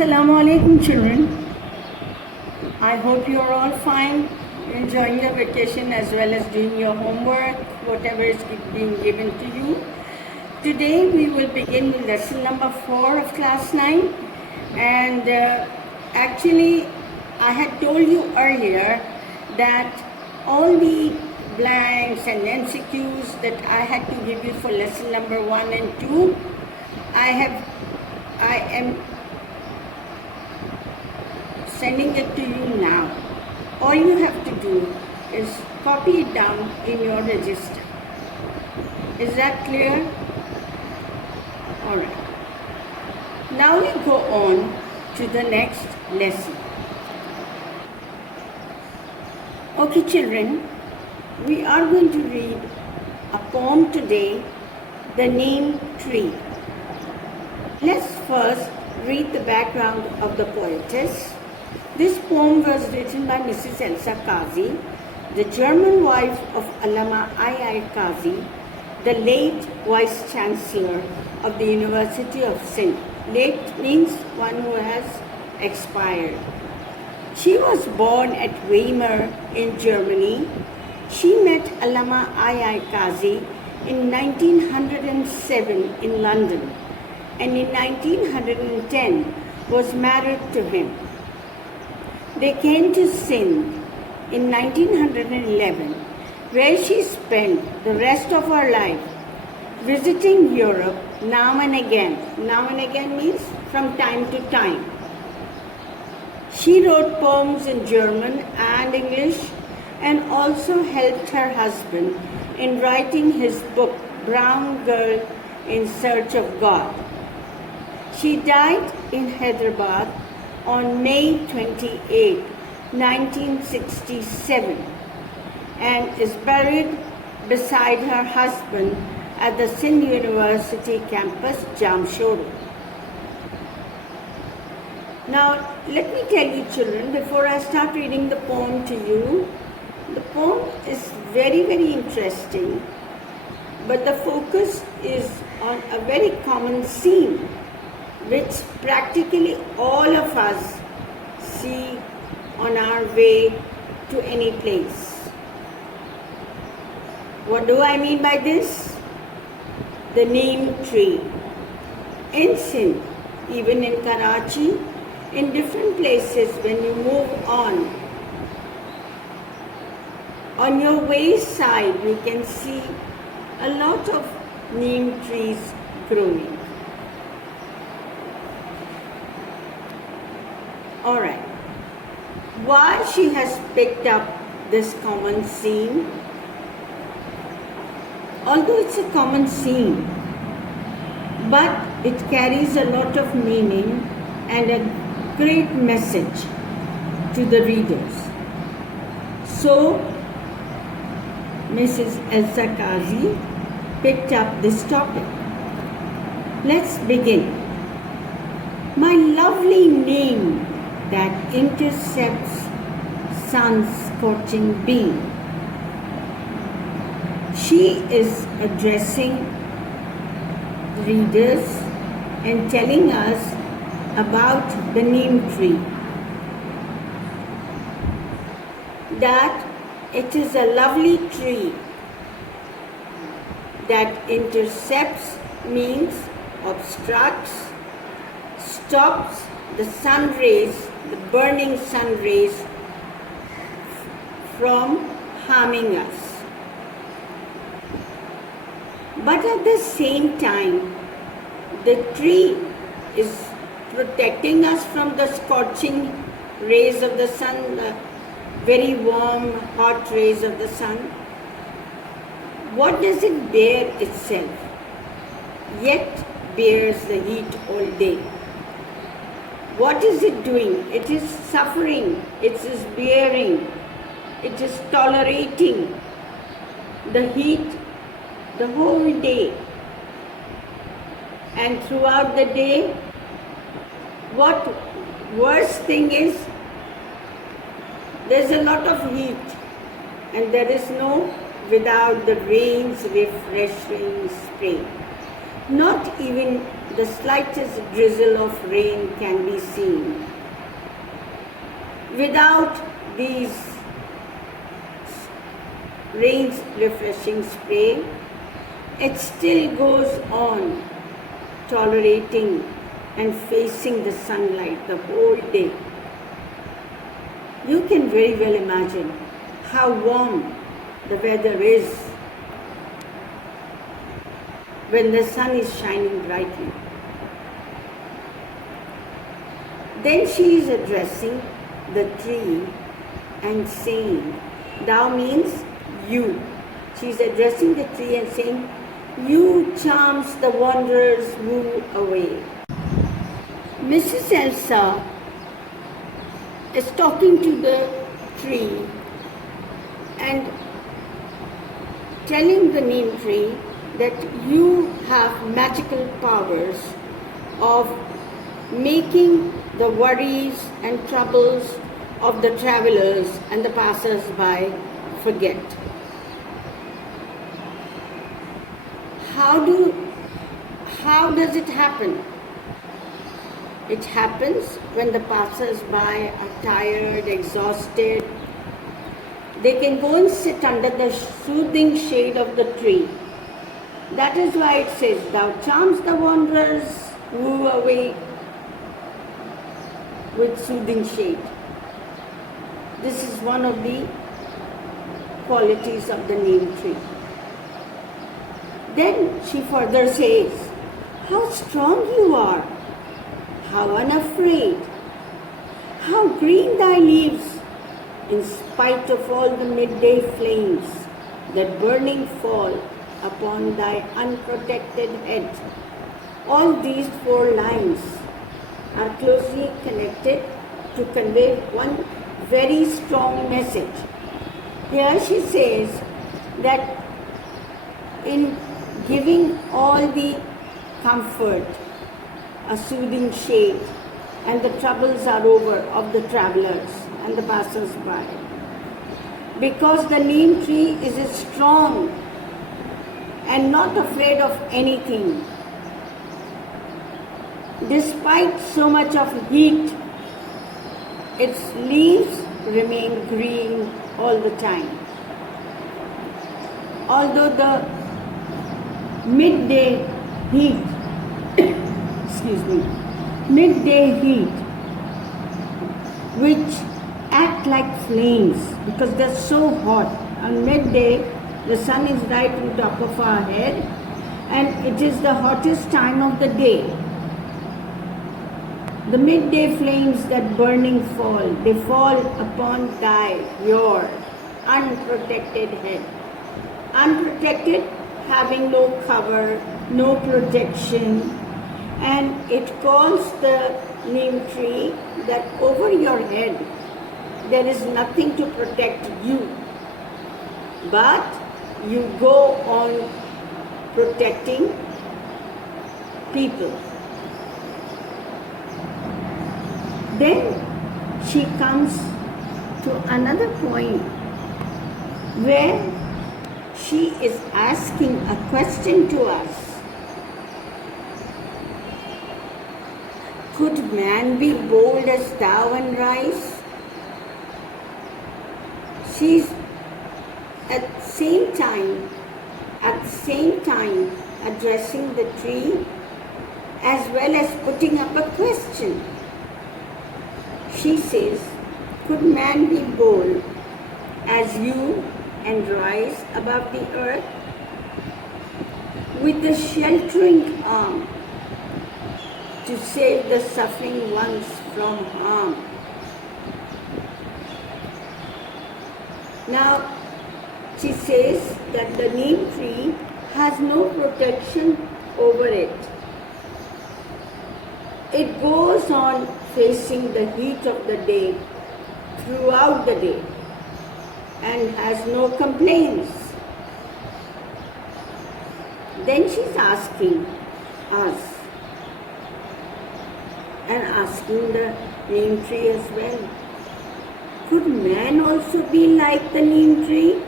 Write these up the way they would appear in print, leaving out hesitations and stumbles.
Assalamu alaikum, children. I hope you are all fine, enjoying your vacation as well as doing your homework, whatever is being given to you. Today we will begin with lesson number 4 of class 9, and actually I had told you earlier that all the blanks and MCQs that I had to give you for lesson number 1 and 2, I am sending it to you now. All you have to do is copy it down in your register. Is that clear? Alright. Now we go on to the next lesson. Okay, children, we are going to read a poem today, The Name Tree. Let's first read the background of the poetess. This poem was written by Mrs. Elsa Kazi, the German wife of Allama I. Kazi, the late Vice Chancellor of the University of Sindh. Late means one who has expired. She was born at Weimar in Germany. She met Allama I. Kazi in 1907 in London, and in 1910 was married to him. They came to Sindh in 1911, where she spent the rest of her life visiting Europe now and again. Now and again means from time to time. She wrote poems in German and English and also helped her husband in writing his book, Brown Girl in Search of God. She died in Hyderabad on May 28, 1967, and is buried beside her husband at the Sindh University campus, Jamshoro. Now, let me tell you, children, before I start reading the poem to you, the poem is very, very interesting, but the focus is on a very common scene, which practically all of us see on our way to any place. What do I mean by this? The name tree. In Sindh, even in Karachi, in different places when you move on your wayside you can see a lot of neem trees growing. Alright, why she has picked up this common scene? Although it's a common scene, but it carries a lot of meaning and a great message to the readers. So, Mrs. Elsa Kazi picked up this topic. Let's begin. My lovely name that intercepts sun's scorching beam. She is addressing readers and telling us about the neem tree. That it is a lovely tree that intercepts means obstructs, stops the sun rays, the burning sun rays from harming us. But at the same time, the tree is protecting us from the scorching rays of the sun, the very warm, hot rays of the sun. What does it bear itself? Yet bears the heat all day. What is it doing? It is suffering, it is bearing, it is tolerating the heat the whole day. And throughout the day, what worst thing is, there's a lot of heat and there is no without the rain's refreshing spray. Not even the slightest drizzle of rain can be seen. Without these rain's refreshing spray, it still goes on tolerating and facing the sunlight the whole day. You can very well imagine how warm the weather is when the sun is shining brightly. Then she is addressing the tree and saying, thou means you. She is addressing the tree and saying, you charms the wanderers woo away. Mrs. Elsa is talking to the tree and telling the neem tree that you have magical powers of making the worries and troubles of the travelers and the passers-by forget. How does it happen? It happens when the passers-by are tired, exhausted. They can go and sit under the soothing shade of the tree. That is why it says, thou charms the wanderers woo away with soothing shade. This is one of the qualities of the neem tree. Then she further says, how strong you are, how unafraid, how green thy leaves, in spite of all the midday flames that burning fall upon thy unprotected head. All these 4 lines are closely connected to convey one very strong message. Here she says that in giving all the comfort, a soothing shade, and the troubles are over of the travelers and the passers-by. Because the neem tree is strong and not afraid of anything. Despite so much of heat, its leaves remain green all the time. Although the midday heat, midday heat, which act like flames because they're so hot. On midday, the sun is right on top of our head and it is the hottest time of the day. The midday flames that burning fall, they fall upon your unprotected head. Unprotected, having no cover, no protection, and it calls the neem tree that over your head there is nothing to protect you, but you go on protecting people. Then she comes to another point where she is asking a question to us. Could man be bold as thou and rise? She's at the same time addressing the tree as well as putting up a question. She says, could man be bold as you and rise above the earth with the sheltering arm to save the suffering ones from harm? Now, she says that the neem tree has no protection over it. It goes on facing the heat of the day throughout the day and has no complaints. Then she's asking us and asking the neem tree as well. Could man also be like the neem tree?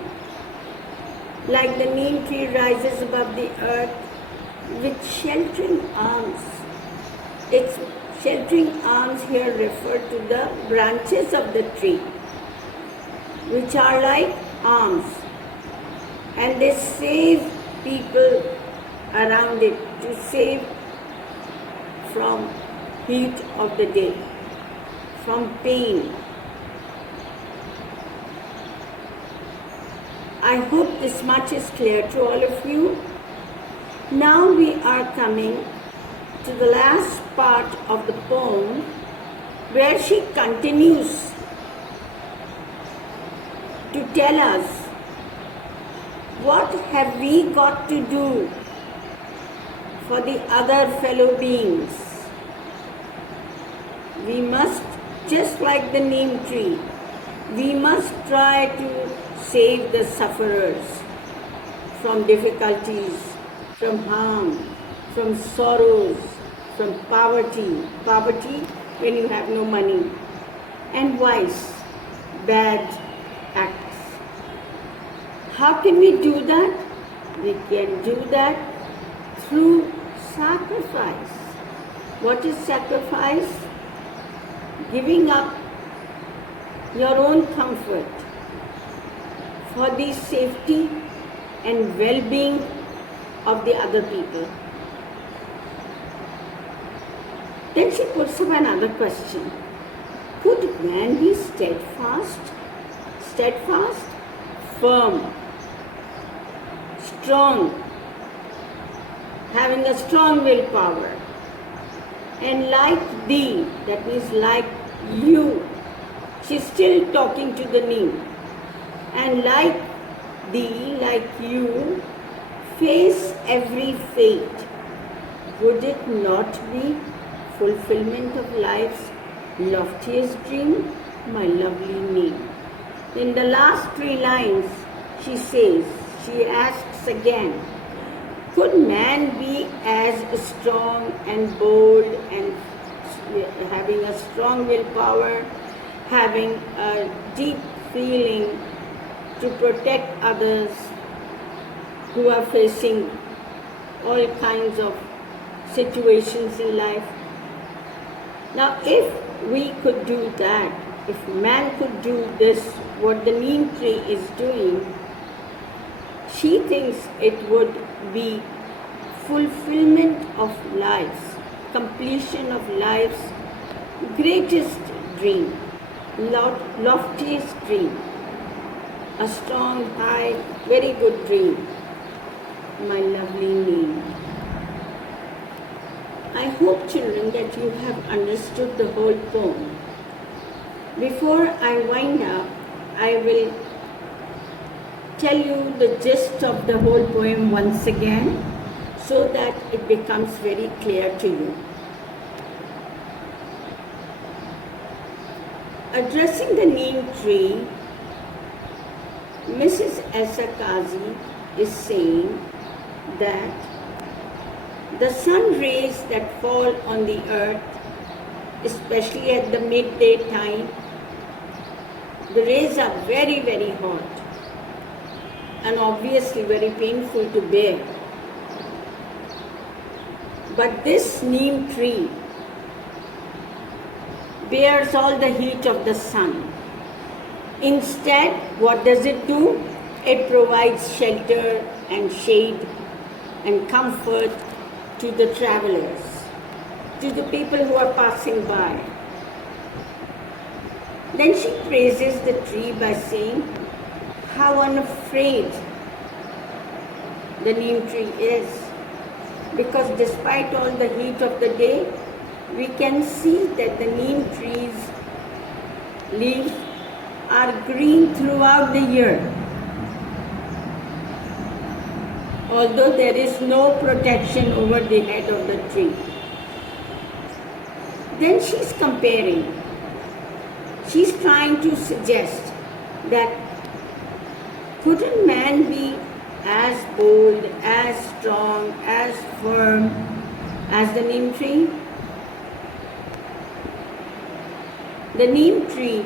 Like the neem tree rises above the earth with sheltering arms. Its sheltering arms here refer to the branches of the tree, which are like arms, and they save people around it, to save from heat of the day, from pain. I hope this much is clear to all of you. Now we are coming to the last part of the poem, where she continues to tell us, what have we got to do for the other fellow beings? We must, just like the neem tree, we must try to save the sufferers from difficulties, from harm, from sorrows, from poverty when you have no money, and vice, bad acts. How can we do that? We can do that through sacrifice. What is sacrifice? Giving up your own comfort for the safety and well-being of the other people. Then she puts up another question. Could man be steadfast? Steadfast, firm, strong, having a strong willpower, and like thee, that means like you, she's still talking to the neem, and like thee, like you, face every fate. Would it not be fulfillment of life's loftiest dream, my lovely neem? In the last 3 lines, she asks again, could man be as strong and bold and having a strong willpower, having a deep feeling to protect others who are facing all kinds of situations in life? Now, if we could do that, if man could do this, what the neem tree is doing, she thinks it would be fulfillment of life's, completion of life's greatest dream, loftiest dream, a strong, high, very good dream, my lovely neem. I hope, children, that you have understood the whole poem. Before I wind up, I will tell you the gist of the whole poem once again, so that it becomes very clear to you. Addressing the neem tree, Mrs. Kazi is saying that the sun rays that fall on the earth, especially at the midday time, the rays are very, very hot and obviously very painful to bear. But this neem tree bears all the heat of the sun. Instead, what does it do? It provides shelter and shade and comfort to the travelers, to the people who are passing by. Then she praises the tree by saying how unafraid the neem tree is, because despite all the heat of the day, we can see that the neem tree's leaves are green throughout the year, although there is no protection over the head of the tree. Then she's comparing. She's trying to suggest that couldn't man be as bold, as strong, as firm as the neem tree? The neem tree,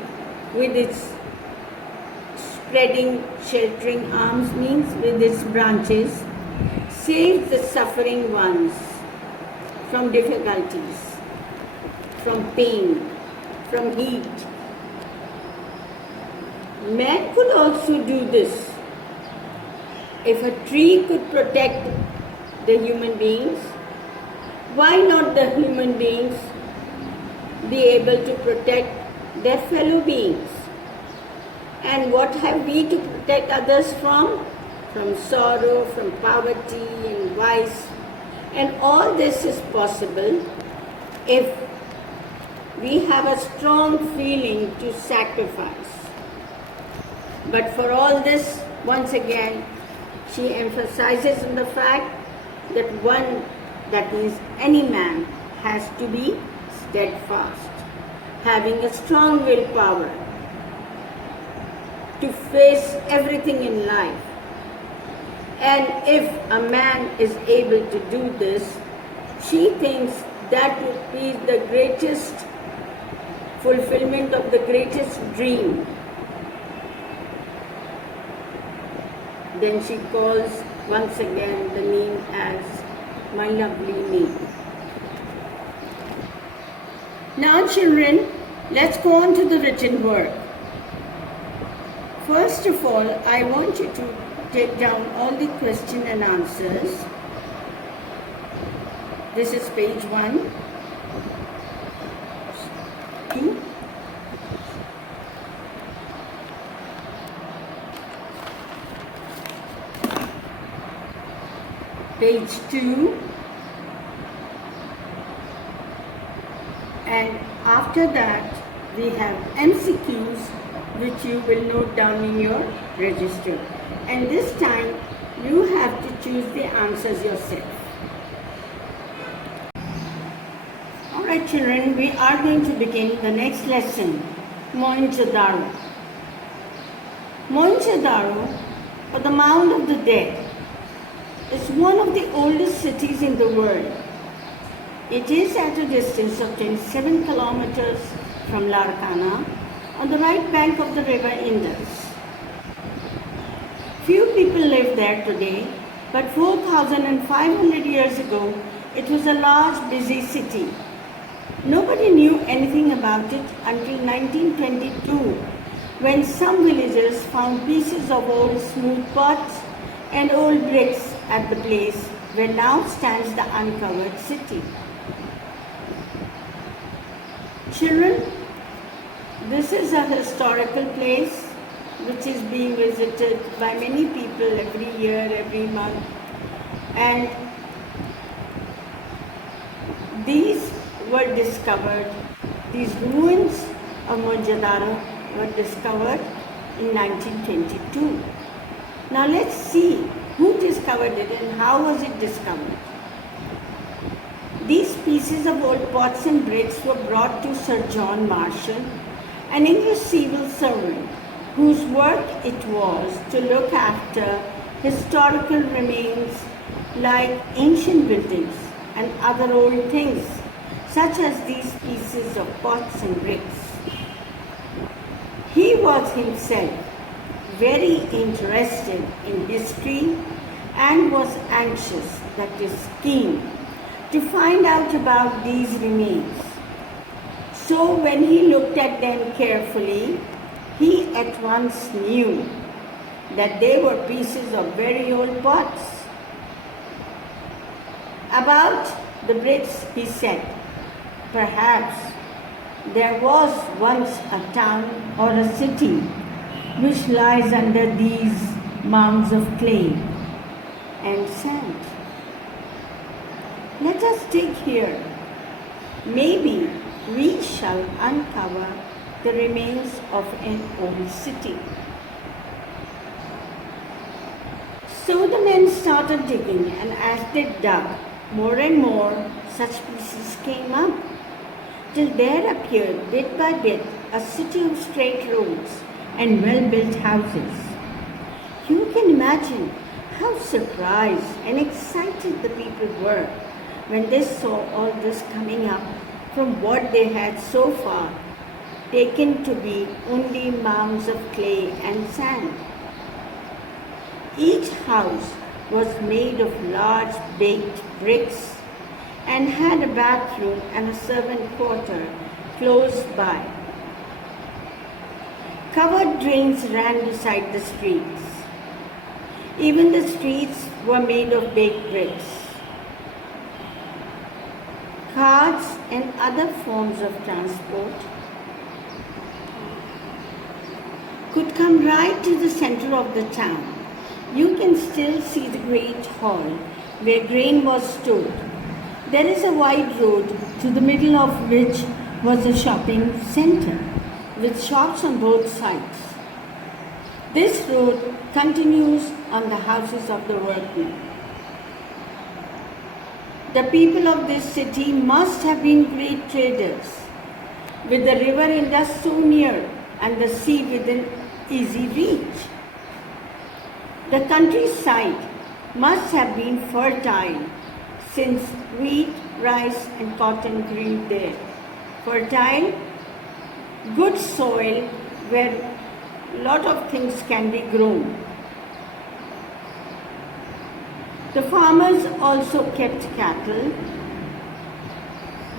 with its spreading, sheltering arms, means with its branches, saves the suffering ones from difficulties, from pain, from heat. Man could also do this. If a tree could protect the human beings, why not the human beings be able to protect their fellow beings? And what have we to protect others from? From sorrow, from poverty and vice. And all this is possible if we have a strong feeling to sacrifice. But for all this, once again, she emphasizes on the fact that one, that is any man, has to be steadfast, having a strong willpower to face everything in life. And if a man is able to do this, she thinks that would be the greatest fulfillment of the greatest dream. Then she calls once again the name as my lovely name. Now children, let's go on to the written work. First of all, I want you to take down all the question and answers. This is page 1, 2, page 2, and after that we have MCQs which you will note down in your register, and this time you have to choose the answers yourself. Alright children, we are going to begin the next lesson, Mohenjo-daro. Mohenjo-daro, or the Mound of the Dead, is one of the oldest cities in the world. It is at a distance of 27 kilometers from Larkana on the right bank of the river Indus. Few people live there today, but 4,500 years ago it was a large, busy city. Nobody knew anything about it until 1922, when some villagers found pieces of old smooth pots and old bricks at the place where now stands the uncovered city. Children, this is a historical place which is being visited by many people every year, every month, and these were discovered, these ruins of Mohenjo-daro were discovered in 1922. Now let's see who discovered it and how was it discovered. These pieces of old pots and bricks were brought to Sir John Marshall, an English civil servant whose work it was to look after historical remains like ancient buildings and other old things, such as these pieces of pots and bricks. He was himself very interested in history and was anxious, that is keen, to find out about these remains. So when he looked at them carefully, he at once knew that they were pieces of very old pots. About the bricks, he said, perhaps there was once a town or a city which lies under these mounds of clay and sand. Let us dig here. Maybe we shall uncover the remains of an old city. So the men started digging, and as they dug, more and more such pieces came up, till there appeared bit by bit a city of straight roads and well-built houses. You can imagine how surprised and excited the people were when they saw all this coming up from what they had so far taken to be only mounds of clay and sand. Each house was made of large baked bricks and had a bathroom and a servant quarter close by. Covered drains ran beside the streets. Even the streets were made of baked bricks. Carts and other forms of transport could come right to the center of the town. You can still see the great hall where grain was stored. There is a wide road to the middle of which was a shopping center with shops on both sides. This road continues on the houses of the workmen. The people of this city must have been great traders, with the river Indus so near and the sea within easy reach. The countryside must have been fertile, since wheat, rice, and cotton grew there. Fertile, good soil where a lot of things can be grown. The farmers also kept cattle.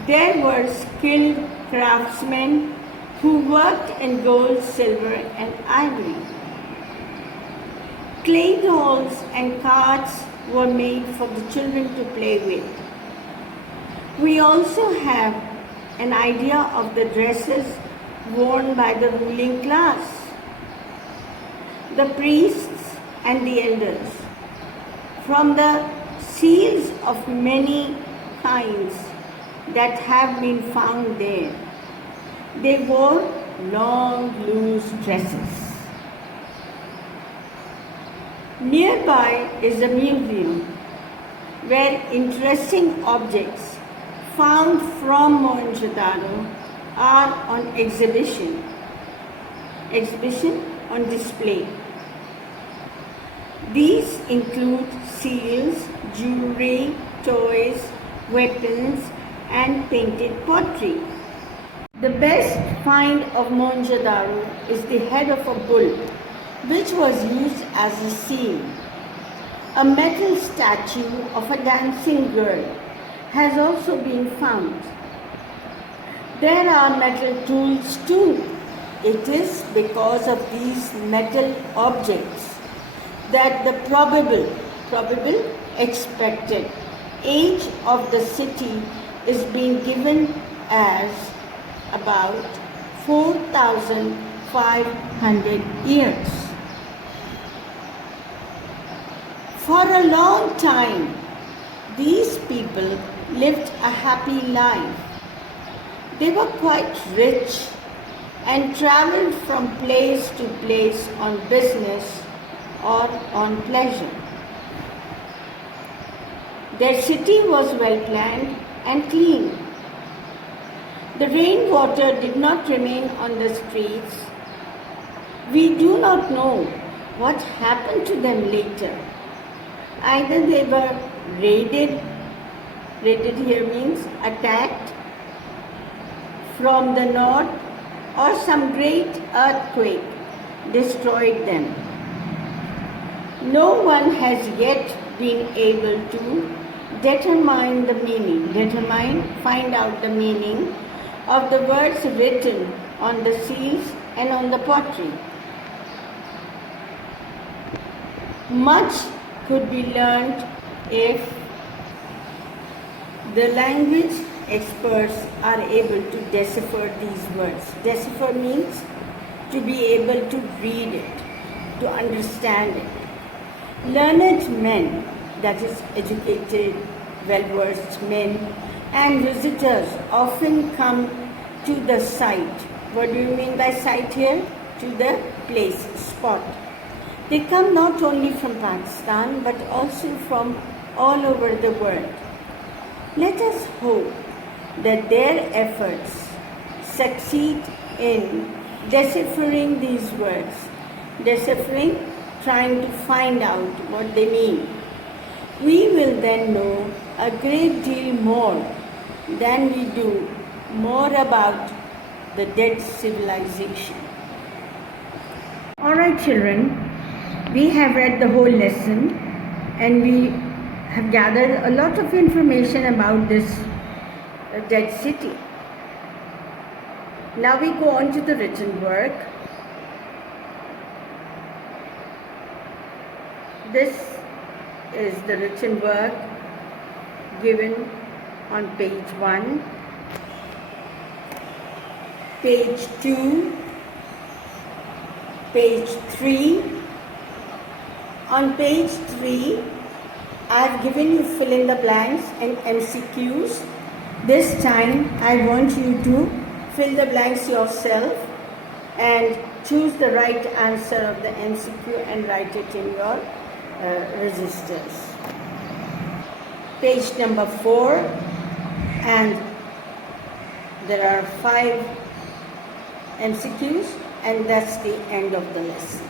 There were skilled craftsmen who worked in gold, silver, and ivory. Clay dolls and carts were made for the children to play with. We also have an idea of the dresses worn by the ruling class, the priests and the elders. From the seals of many kinds that have been found there, they wore long, loose dresses. Nearby is a museum where interesting objects found from Mohenjo-daro are on exhibition on display. These include seals, jewelry, toys, weapons, and painted pottery. The best find of Mohenjo-daro is the head of a bull, which was used as a seal. A metal statue of a dancing girl has also been found. There are metal tools too. It is because of these metal objects that the probable expected age of the city is being given as about 4,500 years. For a long time, these people lived a happy life. They were quite rich and traveled from place to place on business or on pleasure. Their city was well planned and clean. The rainwater did not remain on the streets. We do not know what happened to them later. Either they were raided here means attacked from the north, or some great earthquake destroyed them. No one has yet been able to find out the meaning of the words written on the seals and on the pottery. Much could be learned if the language experts are able to decipher these words. Decipher means to be able to read it, to understand it. Learned men, that is educated, well-versed men, and visitors often come to the site. What do you mean by site here? To the place, spot. They come not only from Pakistan but also from all over the world. Let us hope that their efforts succeed in deciphering these words. Deciphering, trying to find out what they mean. We will then know a great deal more than we do more about the dead civilization. All right, children, we have read the whole lesson. and we have gathered a lot of information about this dead city. Now we go on to the written work. This is the written work given on page 1, page 2, page 3. On page 3, I have given you fill in the blanks and MCQs. This time I want you to fill the blanks yourself and choose the right answer of the MCQ and write it in your registers. Page number 4, and there are 5 MCQs, and that's the end of the lesson.